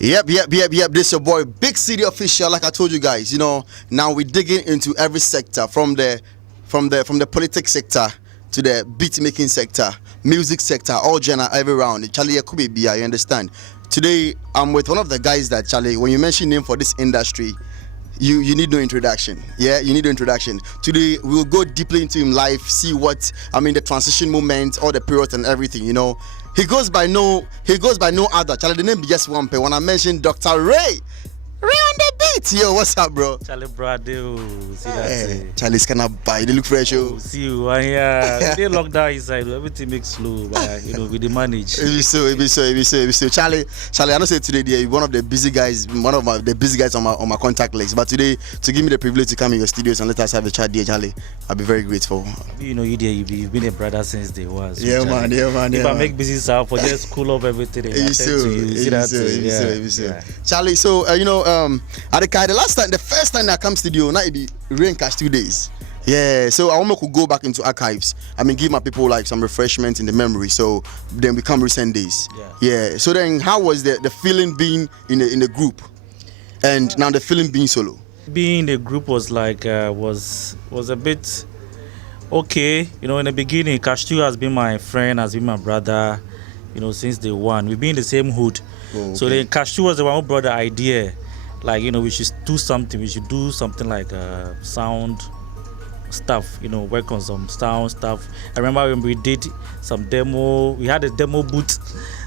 Yep. This your boy BigCedi official. Like I told you guys, now we're digging into every sector from the politics sector to the beat making sector, music sector, all genre, every round. Charlie, it could be, you understand. Today, I'm with one of the guys that, Charlie, when you mention him for this industry, you need no introduction. Yeah, you need no introduction. Today, we'll go deeply into him life, see the transition moment, all the periods and everything, He goes by no other. Charlie, the name be just one pay. When I mentioned Dr.Ray on the beat. Yo, what's up, bro? Charlie Brado. See that? Charlie's gonna buy. They look fresh, yo. See you. They lock down inside. Everything makes slow, but we dey manage. It be so. Charlie, I know say today you're one of the busy guys, the busy guys on my contact list. But today, to give me the privilege to come in your studios and let us have a chat, dear Charlie, I'll be very grateful. You've been a brother since day one. So yeah, man. If I make busy stuff, for just cool up everything, I tend to you. See that? Charlie, so the first time I come studio, now it be rain cash 2 days. Yeah, so I want to go back into archives. Give my people like some refreshment in the memory. So then we come recent days. Yeah. So then, how was the feeling being in the group, and now the feeling being solo? Being in the group was like was a bit okay. In the beginning, Castro has been my friend, has been my brother. Since day one, we've been in the same hood. Oh, okay. So then Castro was the one who brought the idea. Like, we should do something. We should do something like sound stuff, work on some sound stuff. I remember when we did some demo, we had a demo booth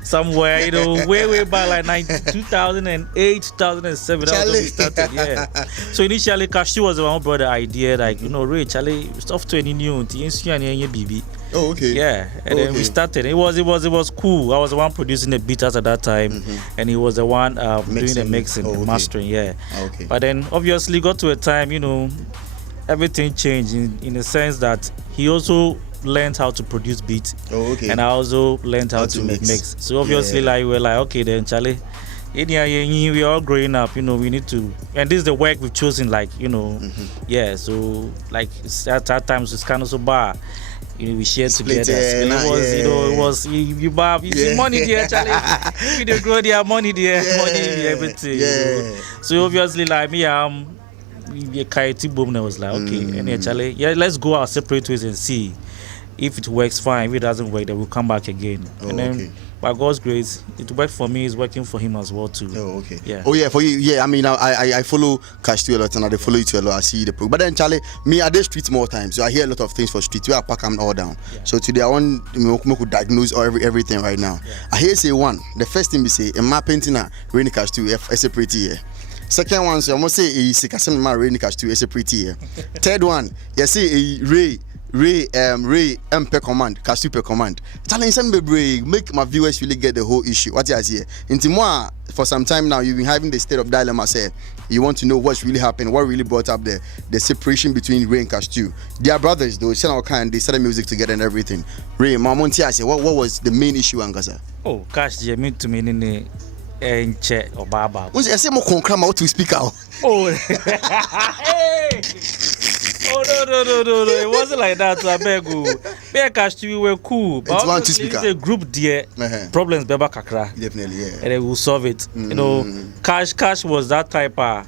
somewhere, way back like 2008, 2007. That's when we started, yeah. So initially, Castro was the one who brought the idea, like, Ray, Charlie, stuff to any new, BB. Oh, okay. Yeah, and then we started. It was cool. I was the one producing the beats at that time, and he was the one doing the mixing, the mastering. Yeah. Okay. But then obviously got to a time, everything changed in the sense that he also learned how to produce beats. Oh, okay. And I also learned how to mix. So obviously, we're like, okay, then Charlie. We are all growing up, we need to, and this is the work we've chosen, yeah. So at times it's kind of so bad. We shared together. It was you see money there, Charlie. We don't grow there, money there, money everything. Yeah. So obviously, like me, Kaiti boom. I was like, okay, and Charlie, let's go our separate ways and see if it works. Fine. If it doesn't work, then we'll come back again. And then, by God's grace, it worked for me. It's working for him as well too. Oh, okay. Yeah. Oh, yeah. For you, yeah. I follow Castro a lot, and I follow you too a lot. I see the program. But then, Charlie, me I do streets more times, so I hear a lot of things for streets. We are pack them all down. Yeah. So today I want to diagnose everything right now. Yeah. I hear say one. The first thing we say, in my painting, Rainy Castro, it's a pretty year. Second one, so I must say, is a Rainy Castro, it's a pretty year. Third one, you see Ray per command, Castro per command. Challenge make my viewers really get the whole issue. What is here? Into more for some time now, you've been having the state of dilemma. Say you want to know what's really happened, what really brought up the separation between Ray and Castro. They are brothers, though. They started music together and everything. Ray, Mamonti, I say, what was the main issue, Angasa? Oh, Cash, you mean to me in Che or Baba? I say more concrete out to speak out. Oh, hey. Oh no! It wasn't like that. I beg you. Me and Castro, we were cool. But it's a group there. Problems, Beba Kakra. Definitely, yeah. And then we'll solve it. Cash was that type of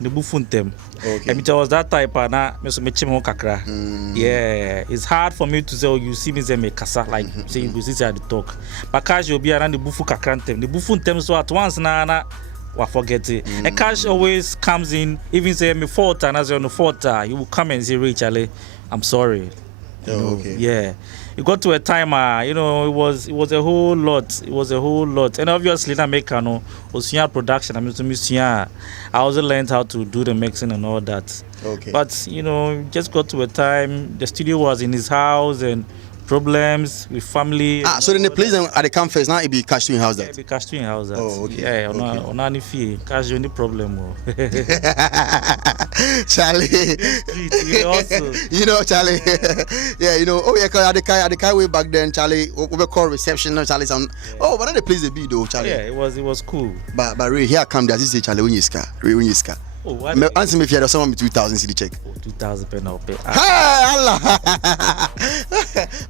the buffuntem. Okay. And it was that type of na me so me chimo kakra. Yeah, it's hard for me to say, you see me say me kasa like say you see at the talk. But Cash will be around the buffu kakrantem. The buffuntem so at once na. Wa forget it. And Cash always comes in, even say me fault and as you're on the fault, he will come and say, Ray, Charlie, I'm sorry. Okay. Yeah. It got to a time, it was a whole lot. It was a whole lot. And obviously na make was production. I also learned how to do the mixing and all that. Okay. But just got to a time the studio was in his house and problems with family. So then the place at the campus now it be Castro in house that. It be Castro in house that. Oh, okay. Yeah, on any fee. Castro any problem. Charlie. Also. Charlie. Yeah, oh yeah, at the car way back then, Charlie. We call reception now, Charlie. Oh, but then the place they be though, Charlie. Yeah, it was cool. But Ray, here come does he say Charlie when you ska? Ray when you ska. Oh, what? Answer me if you had someone with 2,000 CD check. Oh, 2,000 pen I'll pay. Hey, Allah.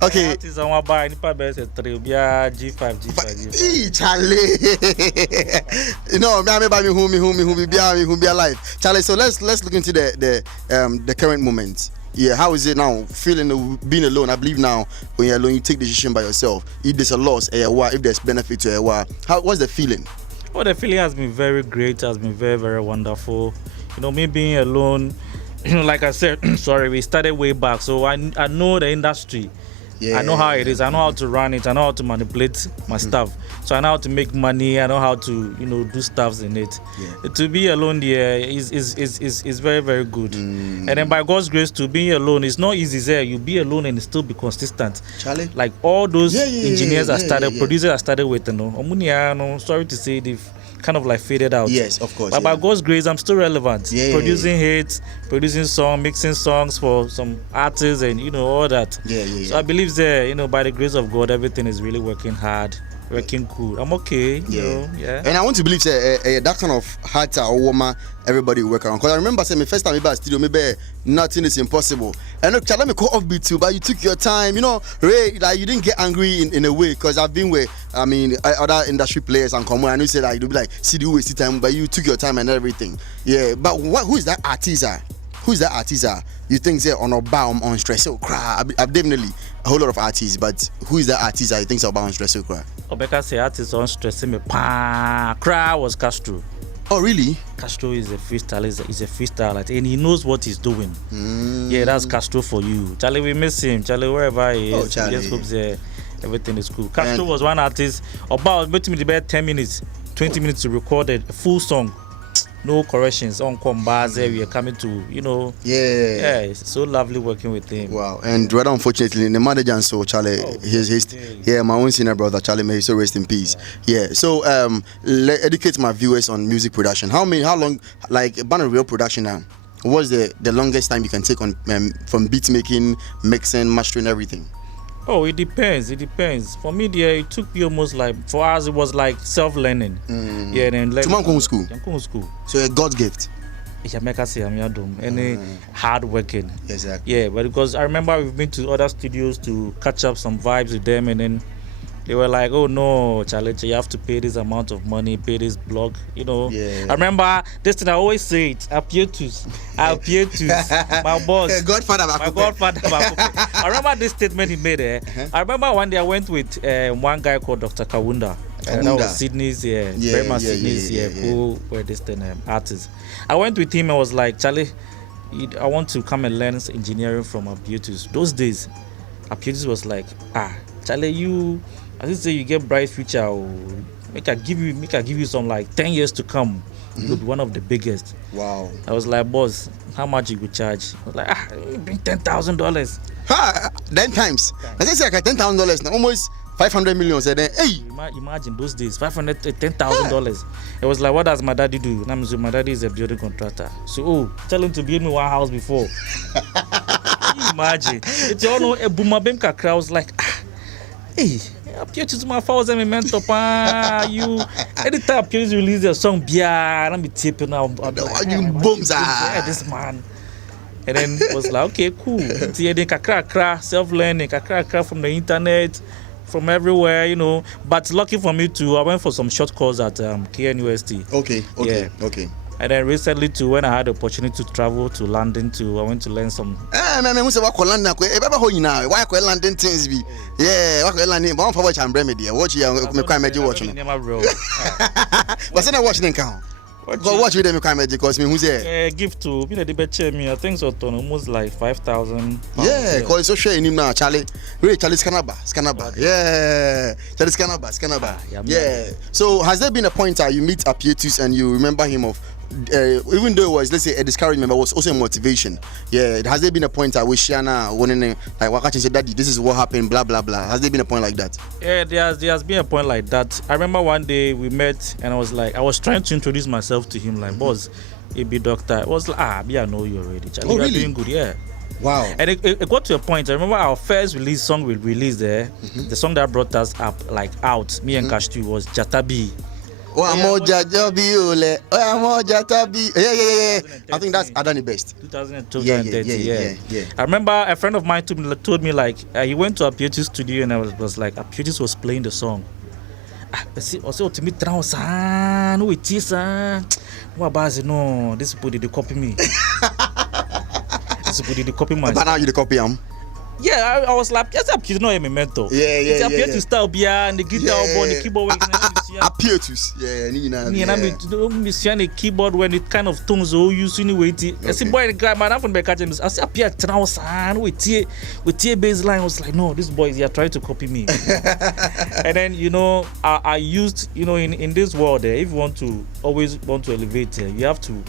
Okay. That is on my buy. Nipa best three. Be a G5, G5. Charlie. You know, me buy me who be alive. Charlie. So let's look into the current moment. Yeah, how is it now? Feeling being alone. I believe now when you're alone, you take decision by yourself. If there's a loss, if there's benefit to a what's the feeling? Oh, the feeling has been very great. Has been very, very wonderful. You know, me being alone, like I said, sorry, we started way back, so I know the industry. Yeah. I know how it is. I know how to run it. I know how to manipulate my stuff. So I know how to make money. I know how to, do stuffs in it. Yeah. To be alone there is very, very good. And then by God's grace, to be alone, it's not easy there. You be alone and still be consistent. Charlie? Like all those engineers producers I started with, sorry to say, they've kind of like faded out. Yes, of course. But by God's grace, I'm still relevant. Producing hits, producing songs, mixing songs for some artists, and all that. So I believe there, by the grace of God, everything is really working hard, working cool. I'm okay. And I want to believe that kind of heart or woman everybody work around. Because I remember saying my first time in studio, maybe nothing is impossible. And look, let me call offbeat too, but you took your time. Ray, like you didn't get angry in a way, because I've been with other industry players and come on, and you said you'd be like, see the waste time, but you took your time and everything. Yeah, but who is that artist? Who's that artist? You think they're on a bound on stress? So cry. I've definitely a whole lot of artists, but who is that artist you think about on stress? So cry. Obeka say artist on stress me cry was Castro. Oh really? Castro is a freestyler. He's a freestyler, and he knows what he's doing. Yeah, that's Castro for you. Charlie, we miss him. Charlie, wherever he is, we just hope everything is cool. Castro was one artist about between the bed 10 minutes, 20 minutes to record a full song. No corrections on Combaze. We are coming to, it's so lovely working with him. Wow. And rather unfortunately, the manager and so Charlie, my own senior brother Charlie, may he so rest in peace. Yeah. So educate my viewers on music production. How long, like about a real production now? What's the longest time you can take on from beat making, mixing, mastering, everything? Oh, it depends. For me, it took me almost like, for us, it was like self-learning. Yeah, then learning. School. So a God's gift. Any hard working. Exactly. Yeah, but because I remember we've been to other studios to catch up some vibes with them, and then they were like, oh no, Charlie, you have to pay this amount of money, pay this blog, I remember this thing, I always say it, appear to my boss, Godfather. I remember this statement he made. I remember one day I went with one guy called Dr. Kawunda. That was Sydney's, who were this artist. I went with him and was like, Charlie, I want to come and learn engineering from Aputus. Those days, Aputus was like, Charlie, as you say, you get bright future. Make I give you some like 10 years to come. You'll be one of the biggest. Wow. I was like, boss, how much you could charge? I was like, bring $10,000. 10 times. I said like $10,000 now, almost 500 million. Said, hey. Imagine those days, $10,000. It was like, what does my daddy do? My daddy is a building contractor. So, tell him to build me one house before. Imagine. It's all a boomer bim kakra. I was like, hey, appear to my father's and mentor. You anytime appear to release a song, I'm be tipping now. This man. And then it was like, okay, cool. Kakra, self-learning, kakra from the internet, from everywhere, But lucky for me too, I went for some short course at KNUST. Okay. And then recently too, when I had the opportunity to travel to London I went to learn some. Who say London? Why London things be? Yeah, London. But I'm for watch and remedy. Watch you. Me can't imagine watching. But then I watch them count. But watch with them you can't imagine because me who's there? Give to me the better me. I think so almost like 5,000. Yeah, because so share him now, Charlie. Really, Charlie Scanaba. Yeah, Charlie Scanaba. Yeah. So has there been a point you meet Aputus and you remember him of? Even though it was, let's say, a discouragement, but was also a motivation. Yeah, has there been a point at which Shana wanting like Wakachi said, Daddy, this is what happened, blah blah blah. Has there been a point like that? Yeah, there has been a point like that. I remember one day we met and I was trying to introduce myself to him, like, boss, he be doctor. I was like, I know you already. Charlie, really? You're doing good, yeah. Wow. And it got to a point. I remember our first song we released there. The song that brought us up, like out, me and Kashtu was Jatabi. Oh, Amoja Jobi Ole. Oh, Amoja Tabi. Yeah. I think that's Adani Best. 2012, Yeah. I remember a friend of mine told me like he went to Apieti's studio and I was like Apieti's was playing the song. Also to me no it is what no this people did copy me. This people did copy my. But now you the copy him. Yeah, I was like, yes, Apieti's not a memento. Yeah. Apieti's style bia and the guitar on the keyboard. Apieti's. Yeah, the keyboard when it kind of tones all using weighty. I see boy the guy man from the catch him. I see Apiet now with tear bass line. I was like, no, this boy is here trying to copy me. And then I used in this world if you always want to elevate, you have to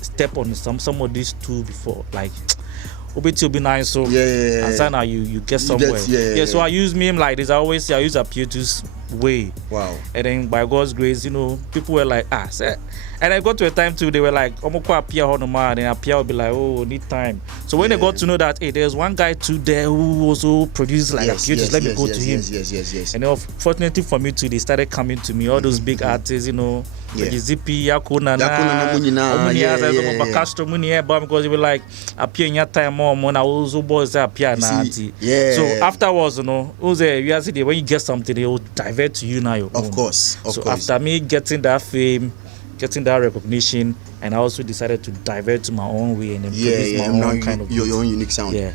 step on some of these two before like. Obiti will be nice, so and so now you get somewhere. So I use meme like this. I always say I use Apieti's way. Wow. And then by God's grace, people were like, and I got to a time too, they were like, Omoko Apia Honoma, and Apia will be like, oh, need time. So when they got to know that, hey, there's one guy too there who also produced like Apieti's, let me go to him. Yes. And fortunately for me too, they started coming to me, all those big artists, Zippy, Yakuna, Castro Records, because they were like, Apia in your time, mom, when I also boys Apia. So afterwards, when you get something, they will divert to you now. Of course. After me getting that fame, getting that recognition, and I also decided to divert to my own way and then produce my own kind of your own unique sound. Yeah.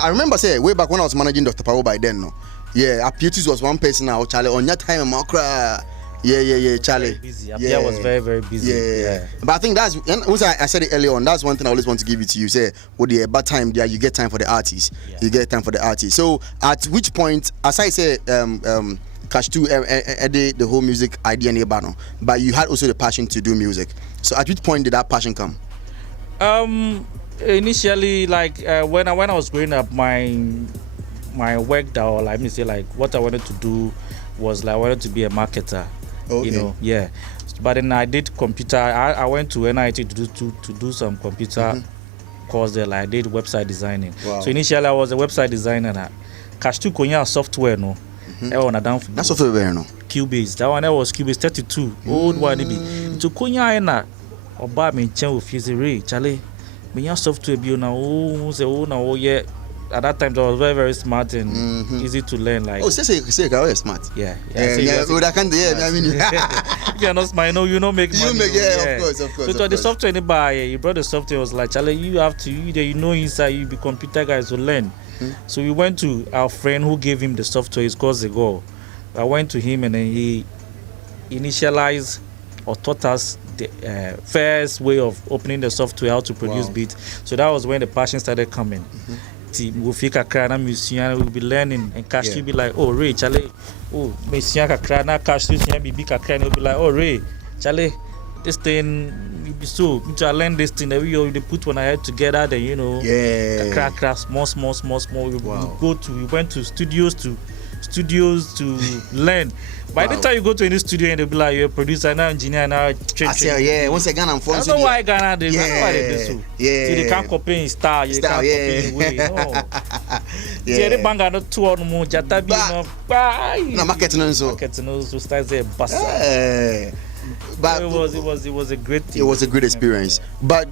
I remember way back when I was managing Dr. Pao by then. Apieti's was one person now, Charlie. On your time, Yeah, Charlie. Very busy. Apia was very, very busy. Yeah. But I think that's, I said it earlier on, that's one thing I always want to give it to you. Say, bad time there, you get time for the artists. You get time for the artists. So at which point, as I say, Cash 2 the whole music idea in Ebano, but you had also the passion to do music. So at which point did that passion come? Initially, like when I was growing up, my work that, or let me say, like what I wanted to do was like I wanted to be a marketer. Okay. But then I did computer. I went to NIT to do some computer course there. Like I did website designing. Wow. So initially I was a website designer. Cash 2 Konya software no. That's software no. Cubase. That one was Cubase 32. Old one be. To Konya na oba me chen office Ray Charlie. Me software be na yeah. At that time, I was very, very smart and easy to learn. Like, say you're smart. Yeah. If you're not smart, you know, make money. Of course. So the software you buy, you brought the software. Was like, Charlie, you have to, inside you be computer guys to learn. So we went to our friend who gave him the software. It's called Zego. I went to him and then he initialized or taught us the first way of opening the software, how to produce beats. So that was when the passion started coming. We'll be learning and Cash will be like, oh Ray, Charlie, oh Messiah Kakrana, Cash will be like, oh Ray, Charlie, this thing so I learn this thing that we put when I had together, then crack small. We went to studios to learn. By the time you go to any studio and they'll be like, you're a producer, now engineer, now train. Once again, I'm from. I don't know why Ghana they do so. So they can't copy in style, you can't copy in way. The banga not too on more jatabi no. Marketing also starts there basta. But it was a great thing. It was a great experience. But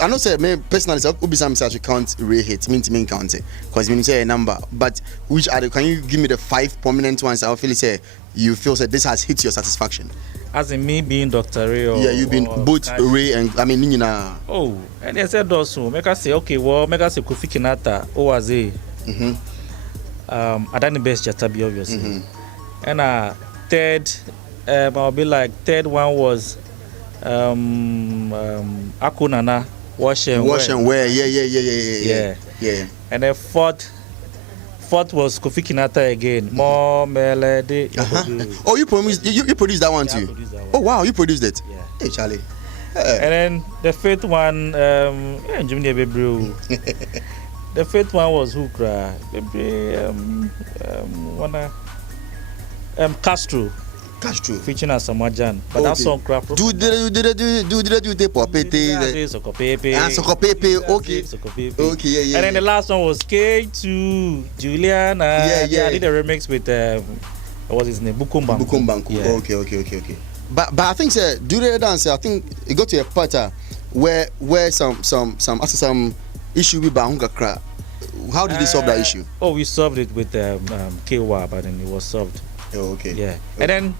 I know say me personally Ubi some such can't really hit mean count it because when you say a number, but which are can you give me the 5 prominent ones? I feel say you feel that this has hit your satisfaction. As in me being Dr. Ray or you've been both Ray and I mean Nina. Oh, and they said also make us say okay, well make us say Kofi Kinata Owaze. Adani Best Jatabi obviously. And third I'll be like third one was Akunana Wash and Wear. Yeah. And then fourth was Kofi Kinata again. More melody. Oh, you produced that one too? I produced that one. Oh wow, you produced it? Yeah. Hey Charlie. And then the fifth one, the fifth one was who cry? Castro featuring Asamajan, but that song crap. Do the Sokopepe. Okay, yeah. And then the last one was K2 Juliana. I did a remix with what was his name? Bukumbanku. Yeah. Okay. But I think do the dance. I think it got to a part where some issue with Bahunga crack. How did they solve that issue? Oh, we solved it with KWA, but then it was solved. Oh, okay. Yeah. Okay. And then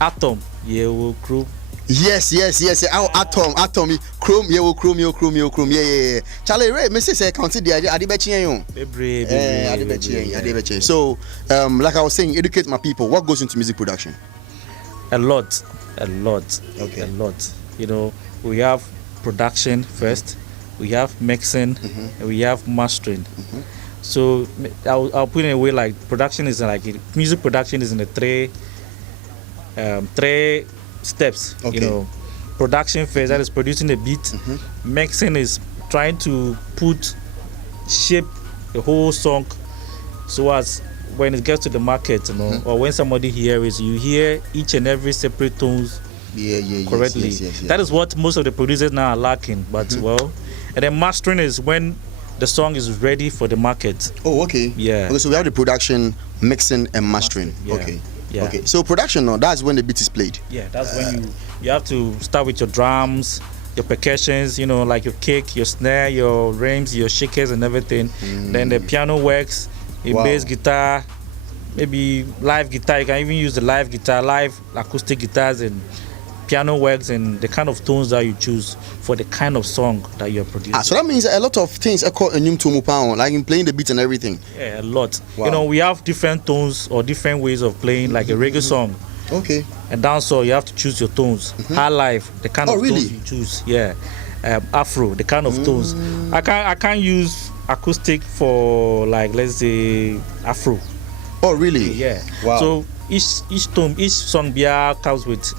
Atom, we'll crew. Yes. Our Atom, Chrome, Chrome. Yeah. Charlie Ray, Mrs. Say, counted the idea. So, like I was saying, educate my people. What goes into music production? A lot. Okay. A lot. You know, we have production first, we have mixing, and we have mastering. So I'll put it in a way like production is like music production is in the three steps. Okay. You know, production phase, that is producing the beat. Mixing is trying to shape the whole song so as when it gets to the market, you know, or when somebody hears it, you hear each and every separate tones correctly. Yes. That is what most of the producers now are lacking. But well, and then mastering is when the song is ready for the market. Oh, okay. Yeah. Okay, so we have the production, mixing, and mastering. Yeah. Okay. Yeah. Okay. So production now, that's when the beat is played. Yeah, that's when you have to start with your drums, your percussions, you know, like your kick, your snare, your rims, your shakers and everything. Then the piano works, bass guitar, maybe live guitar. You can even use the live guitar, live acoustic guitars, and piano works, and the kind of tones that you choose for the kind of song that you're producing. So that means a lot of things are called like in playing the beat and everything. Yeah, a lot. Wow. You know, we have different tones or different ways of playing, like a reggae song. Okay. And dancehall, you have to choose your tones. High life, the kind of tones you choose. Yeah. Afro, the kind of tones. I can't use acoustic for, like, let's say Afro. Oh, really? Yeah. Wow. So each tone, each song comes with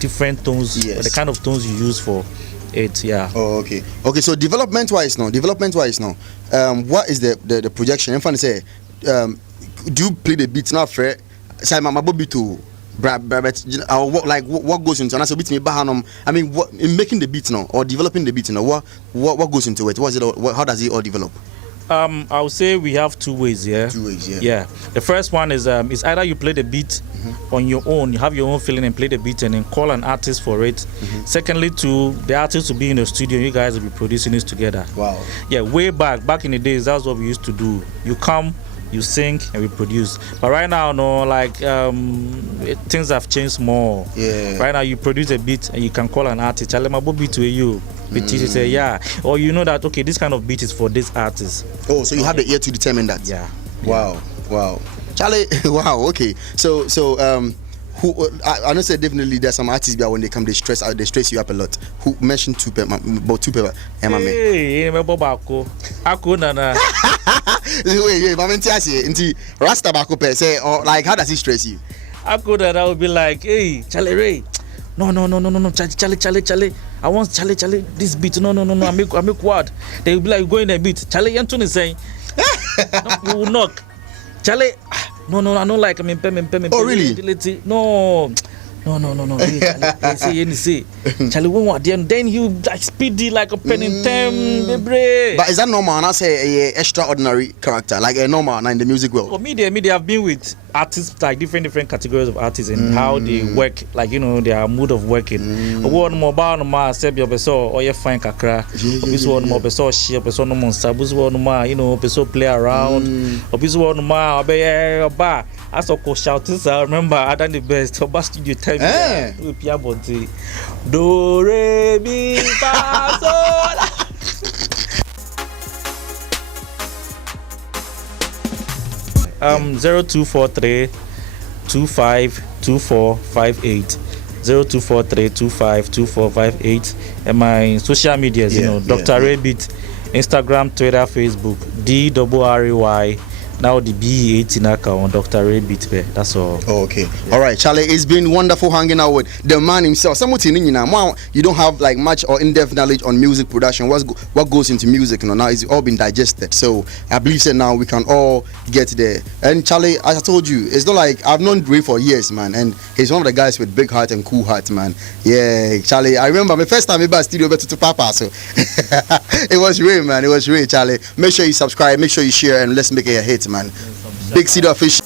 different tones, the kind of tones you use for it. Yeah. Oh, okay. So development wise now, what is the projection? I'm trying to say, do you play the beat now? Fair. Say my bobby to. What goes into? And I said, beat me bahanum. I mean, what in making the beat now or developing the beat now? What goes into it? What is it? How does it all develop? I would say we have two ways. Yeah. Yeah. The first one is either you play the beat on your own, you have your own feeling and play the beat, and then call an artist for it. Secondly, the artist will be in the studio. You guys will be producing this together. Wow. Yeah. Way back in the days, that's what we used to do. You come, you sing, and we produce. But right now, no, like things have changed more. Yeah. Right now, you produce a beat and you can call an artist. Tell them about beat to you. The teacher say, yeah, or you know that okay, this kind of beat is for this artist. Oh, so you have the ear to determine that. Yeah. Wow, Charlie. Wow. Okay. So who I know say definitely there's some artists when they come they stress you up a lot. Who mentioned about two people? Hey, Ako nana. Wait, Mama Rasta Bako per say, or like how does he stress you? Ako nana would be like, hey, Charlie Ray. No, Charlie. I want Charlie, this beat. No. I make what? They will be like, go in a beat. Charlie, Anton is saying, we will knock. Charlie, no, I don't like. Oh, really? No. Hey, say. Charlie, what? Then you like speedy like a pen in time, baby. But is that normal? And I say a extraordinary character, like a normal in the music world. For me, I've been with artists, like different categories of artists and how they work, like their mood of working. One mobile no ma say your person or you fine kakra. This one more person share person no monster. This one ma person play around. Or this one ma be ba. As a co shouting, I remember I done the best. So best studio time. With Pia Bonte. Do re mi fa sol. 0243 252458 0243252458 and my social medias, Dr.Ray Beats, Instagram, Twitter, Facebook, DRRAY. Now the B18 account, Dr.Ray Beats. That's all. Okay. Yeah. All right, Charlie. It's been wonderful hanging out with the man himself. You don't have like much or in-depth knowledge on music production. What goes into music? Now it's all been digested. So I believe that now we can all get there. And Charlie, as I told you, it's not like I've known Ray for years, man. And he's one of the guys with big heart and cool heart, man. Yeah, Charlie. I remember my first time I studio to Papa. So it was Ray, man. It was Ray, Charlie. Make sure you subscribe. Make sure you share, and let's make it a hit, man. BigCedi official.